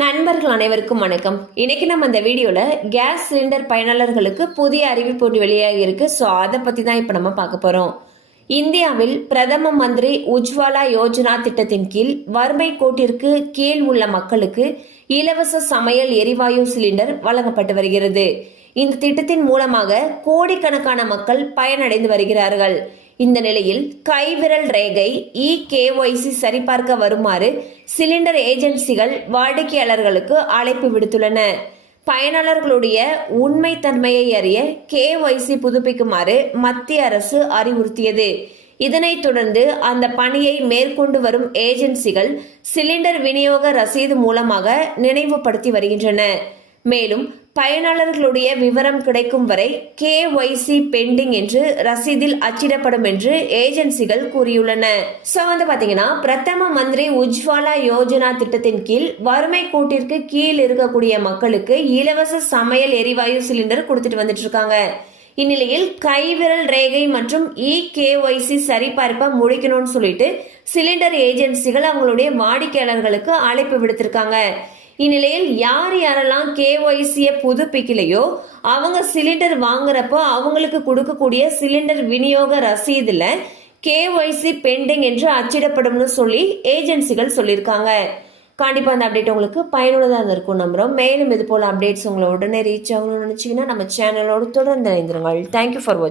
நண்பர்கள் அனைவருக்கும் வணக்கம். இன்னைக்கு நம்ம இந்த வீடியோல கேஸ் சிலிண்டர் பயனாளர்களுக்கு புதிய அறிவிப்பு வெளியாகி இருக்கு. ஸோ அதை பத்தி தான் இப்போ நம்ம பார்க்க போறோம். இந்தியாவில் பிரதம மந்திரி உஜ்வாலா யோஜனா திட்டத்தின் கீழ் வறுமை கோட்டிற்கு கீழ் உள்ள மக்களுக்கு இலவச சமையல் எரிவாயு சிலிண்டர் வழங்கப்பட்டு வருகிறது. இந்த திட்டத்தின் மூலமாக கோடிக்கணக்கான மக்கள் பயனடைந்து வருகிறார்கள். இந்த நிலையில் கைவிரல் ரேகை இ கேஒய்சி சரிபார்க்க வருமாறு சிலிண்டர் ஏஜென்சிகள் வாடிக்கையாளர்களுக்கு அழைப்பு விடுத்துள்ளன. பயனாளர்களுடைய உண்மைத்தன்மையை அறிய கேஒய்சி புதுப்பிக்குமாறு மத்திய அரசு அறிவுறுத்தியது. இதனைத் தொடர்ந்து அந்த பணியை மேற்கொண்டு வரும் ஏஜென்சிகள் சிலிண்டர் விநியோக ரசீது மூலமாக நினைவுபடுத்தி வருகின்றன. மேலும் பயனாளர்களுடைய விவரம் கிடைக்கும் வரை கேஒய்சி பெண்டிங் என்று ரசீதில் அச்சிடப்படும் என்று ஏஜென்சிகள் கூறியுள்ளன. ஸோ வந்து பார்த்தீங்கன்னா பிரதம மந்திரி உஜ்வாலா யோஜனா திட்டத்தின் கீழ் வறுமை கோட்டிற்கு கீழ் இருக்கக்கூடிய மக்களுக்கு இலவச சமையல் எரிவாயு சிலிண்டர் கொடுத்துட்டு வந்துட்டு இருக்காங்க. இந்நிலையில் கைவிரல் ரேகை மற்றும் இ கேஒய்சி சரிபார்ப்பை முடிக்கணும்னு சொல்லிட்டு சிலிண்டர் ஏஜென்சிகள் அவங்களுடைய வாடிக்கையாளர்களுக்கு அழைப்பு விடுத்திருக்காங்க. இந்நிலையில் யார் யாரெல்லாம் கேஒய்சியை புதுப்பிக்கலையோ அவங்க சிலிண்டர் வாங்குறப்போ அவங்களுக்கு கொடுக்கக்கூடிய சிலிண்டர் விநியோக ரசீதில் கேஒய்சி பெண்டிங் என்று அச்சிடப்படும்னு சொல்லி ஏஜென்சிகள் சொல்லியிருக்காங்க. கண்டிப்பாக அந்த அப்டேட் உங்களுக்கு பயனுள்ளதாக இருக்கும் நம்புகிறோம் மேலும் இது போல் அப்டேட்ஸ் உங்களை உடனே ரீச் ஆகணும்னு நினச்சிங்கன்னா நம்ம சேனலோடு தொடர்ந்து இணைந்திருங்கள். தேங்க்யூ ஃபார் வாட்சிங்